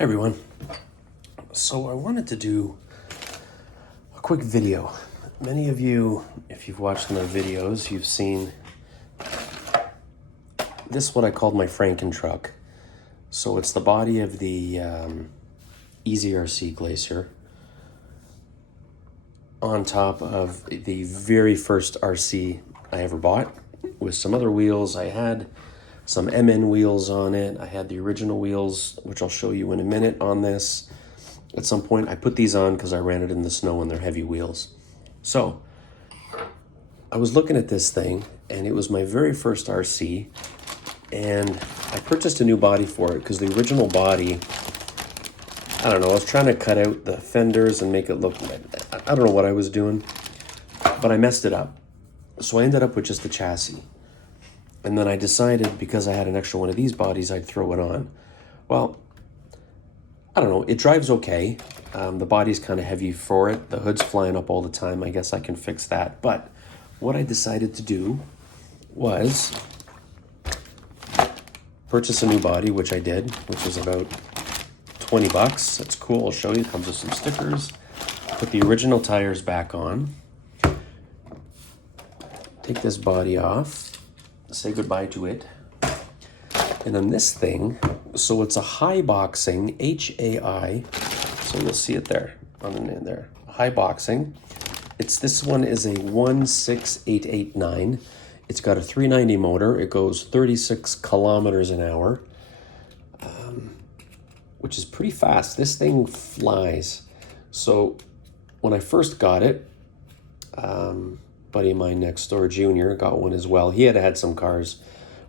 Hey everyone. So I wanted to do a quick video. Many of you, if you've watched my videos, you've seen this, what I called my Franken truck. So it's the body of the Easy RC Glacier on top of the very first RC I ever bought with some other wheels. I had some MN wheels on it. I had the original wheels, which I'll show you in a minute on this. At some point, I put these on because I ran it in the snow and they're heavy wheels. So I was looking at this thing and it was my very first RC, and I purchased a new body for it because the original body, I don't know, I was trying to cut out the fenders and make it look, I don't know what I was doing, but I messed it up. So I ended up with just the chassis. And then I decided, because I had an extra one of these bodies, I'd throw it on. Well, I don't know, it drives okay. The body's kind of heavy for it. The hood's flying up all the time. I guess I can fix that. But what I decided to do was purchase a new body, which I did, which was about 20 bucks. That's cool. I'll show you. It comes with some stickers. Put the original tires back on. Take this body off. Say goodbye to it. And then this thing, so it's a Haiboxing, H-A-I, so you'll see it there, on the end there. Haiboxing. This one is a 16889. It's got a 390 motor. It goes 36 kilometers an hour, which is pretty fast. This thing flies. So when I first got it, buddy of mine next door, Junior, got one as well. He had some cars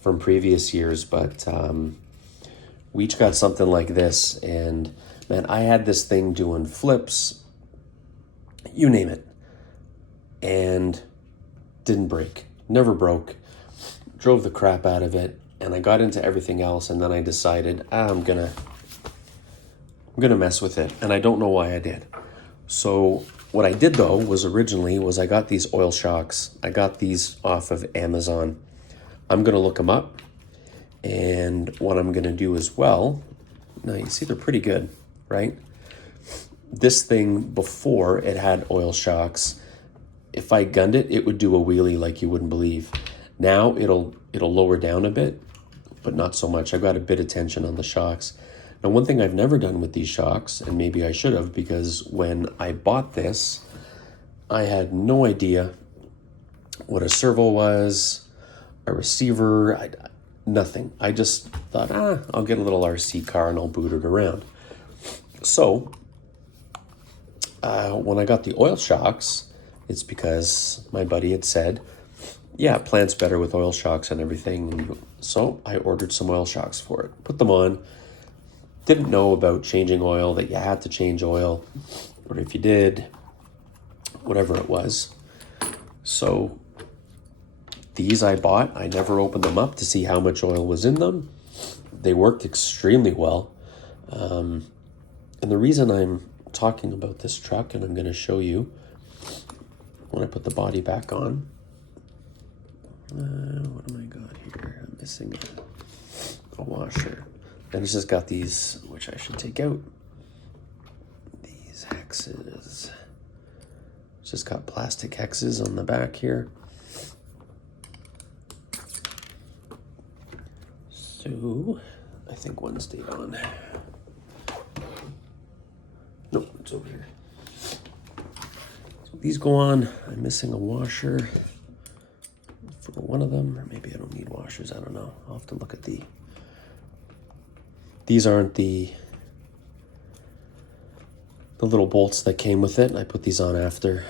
from previous years, but we each got something like this. And man, I had this thing doing flips, you name it, and didn't break, never broke. Drove the crap out of it, and I got into everything else, and then I decided I'm gonna mess with it, and I don't know why I did. So what I did though was I got these oil shocks. I got these off of Amazon. I'm gonna look them up, and what I'm gonna do as well, now you see they're pretty good, right? This thing, before it had oil shocks, if I gunned it, it would do a wheelie like you wouldn't believe. Now it'll lower down a bit, but not so much. I've got a bit of tension on the shocks. Now, one thing I've never done with these shocks, and maybe I should have, because when I bought this, I had no idea what a servo was, a receiver, nothing. I just thought, I'll get a little RC car and I'll boot it around. So when I got the oil shocks, it's because my buddy had said, yeah, it plants better with oil shocks and everything. So I ordered some oil shocks for it, put them on. Didn't know about changing oil, that you had to change oil, or if you did, whatever it was. So these I bought. I never opened them up to see how much oil was in them. They worked extremely well. And the reason I'm talking about this truck, and I'm going to show you when I put the body back on. What am I got here? I'm missing a washer. And it's just got these, which I should take out, these hexes. It's just got plastic hexes on the back here. So I think one stayed on. Nope, it's over here. So these go on. I'm missing a washer for one of them, or maybe I don't need washers. I don't know. I'll have to look at the... These aren't the little bolts that came with it. I put these on after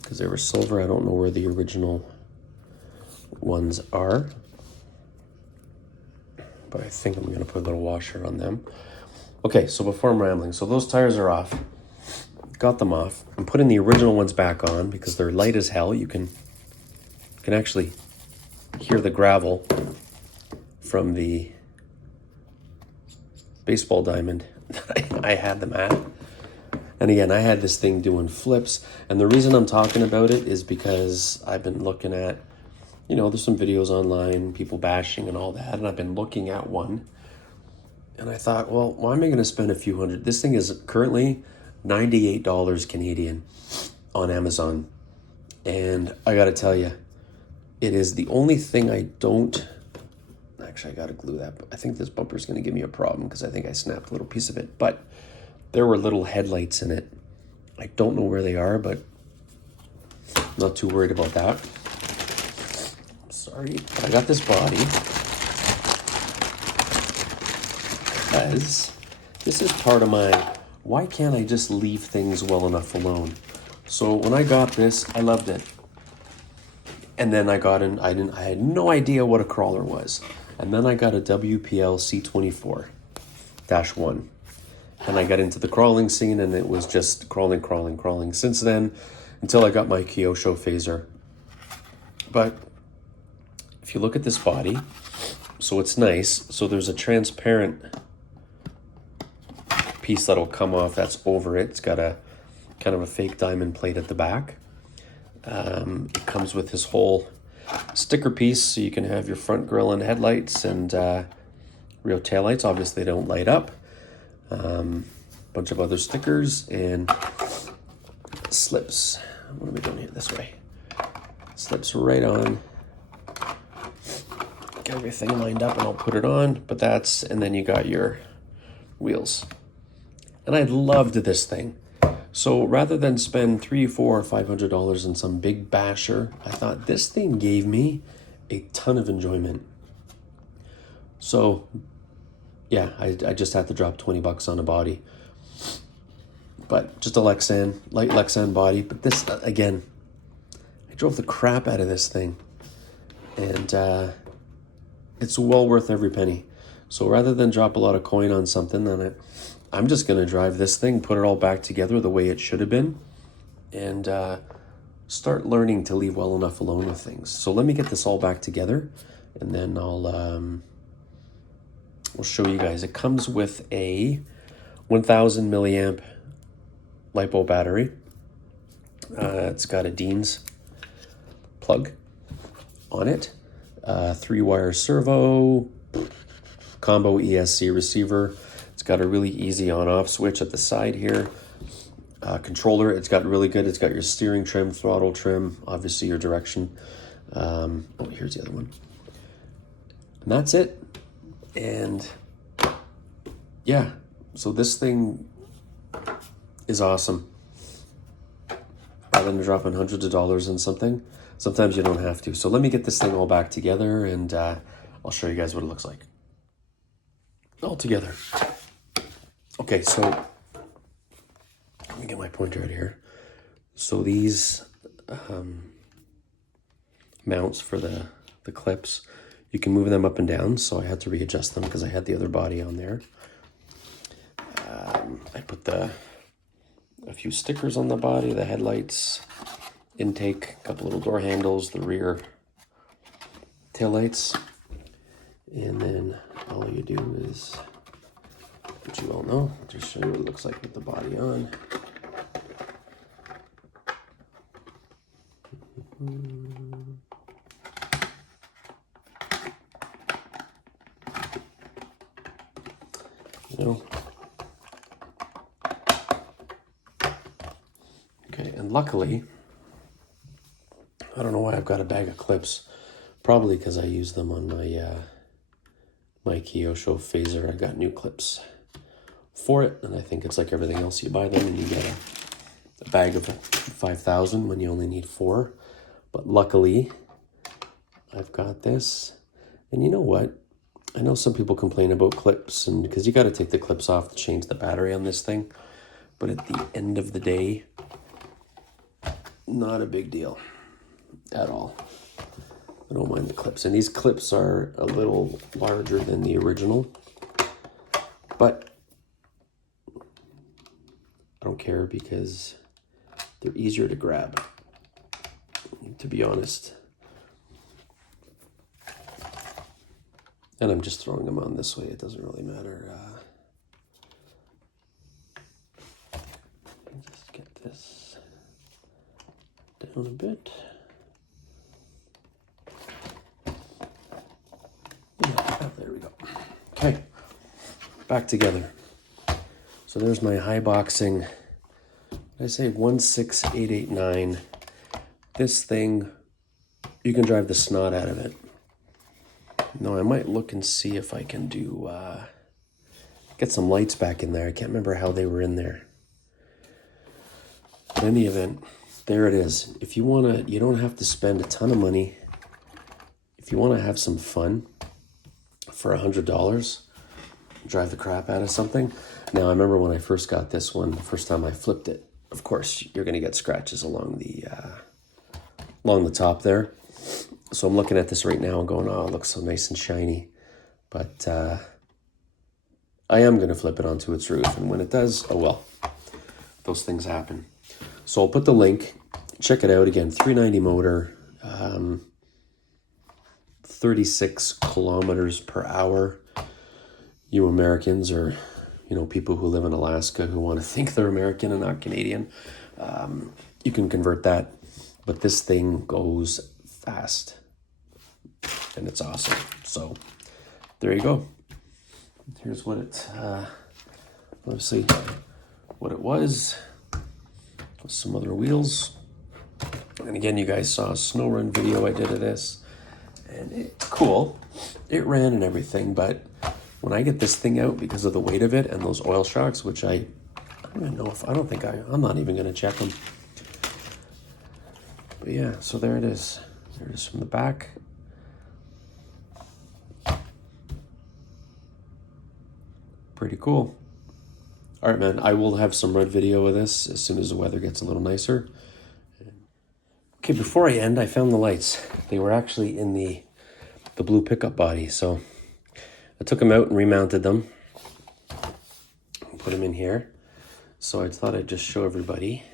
because they were silver. I don't know where the original ones are, but I think I'm gonna put a little washer on them. Okay, so before I'm rambling, so those tires are off. Got them off. I'm putting the original ones back on because they're light as hell. You can actually hear the gravel from the baseball diamond that I had them at. And again, I had this thing doing flips. And the reason I'm talking about it is because I've been looking at, there's some videos online, people bashing and all that. And I've been looking at one And I thought, well, why am I going to spend a few hundred? This thing is currently $98 Canadian on Amazon. And I got to tell you, it is the only thing I don't... Actually, I got to glue that. I think this bumper is going to give me a problem because I think I snapped a little piece of it. But there were little headlights in it. I don't know where they are, but I'm not too worried about that. Sorry, but I got this body because this is part of my, why can't I just leave things well enough alone? So when I got this, I loved it. And then I got I had no idea what a crawler was. And then I got a WPL C24-1. And I got into the crawling scene, and it was just crawling. Since then, until I got my Kyosho phaser. But if you look at this body, so it's nice. So there's a transparent piece that'll come off that's over it. It's got a kind of a fake diamond plate at the back. It comes with this whole sticker piece, so you can have your front grille and headlights and real taillights. Obviously, they don't light up. Bunch of other stickers and slips. What are we doing here? This way. Slips right on. Get everything lined up, and I'll put it on. But and then you got your wheels. And I loved this thing. So rather than spend $300, $400, $500 on some big basher, I thought this thing gave me a ton of enjoyment. So yeah, I just had to drop 20 bucks on a body. But just a light Lexan body. But this, again, I drove the crap out of this thing. And it's well worth every penny. So rather than drop a lot of coin on something, then I'm just going to drive this thing, put it all back together the way it should have been, and start learning to leave well enough alone with things. So let me get this all back together, and then we'll show you guys. It comes with a 1000 milliamp LiPo battery. It's got a Dean's plug on it, 3-wire servo, combo ESC receiver. It's got a really easy on-off switch at the side here. Controller, it's got really good. It's got your steering trim, throttle trim, obviously your direction. Oh, here's the other one. And that's it. And yeah, so this thing is awesome. Rather than dropping hundreds of dollars on something, sometimes you don't have to. So let me get this thing all back together, and I'll show you guys what it looks like all together. Okay, so let me get my pointer out here. So these mounts for the clips, you can move them up and down. So I had to readjust them because I had the other body on there. I put a few stickers on the body, the headlights, intake, a couple little door handles, the rear taillights. And then all you do is, which you all know, I'll just show you what it looks like with the body on. You know. Okay, and luckily, I don't know why I've got a bag of clips. Probably because I use them on my Kyosho phaser. I got new clips for it, and I think it's like everything else. You buy them and you get a bag of 5,000 when you only need 4. But luckily, I've got this. And you know what? I know some people complain about clips, and because you got to take the clips off to change the battery on this thing. But at the end of the day, not a big deal at all. I don't mind the clips. And these clips are a little larger than the original, but I don't care because they're easier to grab, to be honest. And I'm just throwing them on this way. It doesn't really matter. Just get this down a bit. Yeah, there we go. Okay, back together. So there's my Haiboxing, what did I say, 16889. This thing, you can drive the snot out of it. No, I might look and see if I can do, get some lights back in there. I can't remember how they were in there. In any event, there it is. If you want to, you don't have to spend a ton of money. If you want to have some fun for $100, drive the crap out of something. Now, I remember when I first got this one, the first time I flipped it, of course, you're going to get scratches along the top there. So I'm looking at this right now and going, oh, it looks so nice and shiny. But I am going to flip it onto its roof. And when it does, oh well, those things happen. So I'll put the link. Check it out again. 390 motor, 36 kilometers per hour. You Americans, or people who live in Alaska who want to think they're American and not Canadian, you can convert that. But this thing goes fast, and it's awesome. So there you go. Here's what it, let's see what it was. With some other wheels. And again, you guys saw a snow run video I did of this. And it's cool. It ran and everything, but when I get this thing out, because of the weight of it and those oil shocks, which I don't even know if, I'm not even going to check them. But yeah, so there it is. There it is from the back. Pretty cool. All right, man, I will have some red video of this as soon as the weather gets a little nicer. Okay, before I end, I found the lights. They were actually in the blue pickup body, so I took them out and remounted them. Put them in here. So I thought I'd just show everybody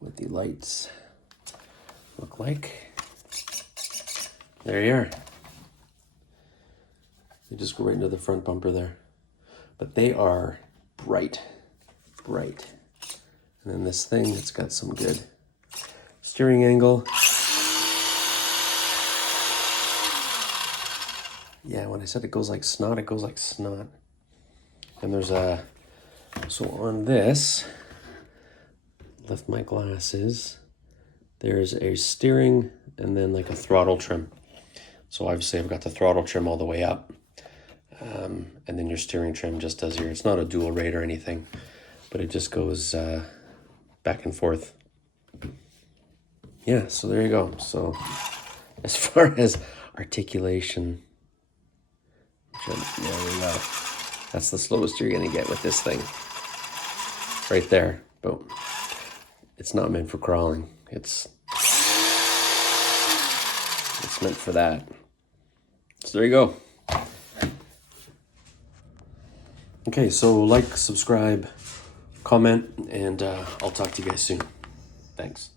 what the lights look like. There you are. They just go right into the front bumper there. But they are bright. And then this thing, it's got some good steering angle. Yeah, when I said it goes like snot, it goes like snot. And there's so on this, lift my glasses, there's a steering and then like a throttle trim. So obviously I've got the throttle trim all the way up. And then your steering trim just does it's not a dual rate or anything, but it just goes back and forth. Yeah, so there you go. So as far as articulation, there we go. That's the slowest you're gonna get with this thing. Right there, boom. It's not meant for crawling. It's meant for that. So there you go. Okay, so like, subscribe, comment, and I'll talk to you guys soon. Thanks.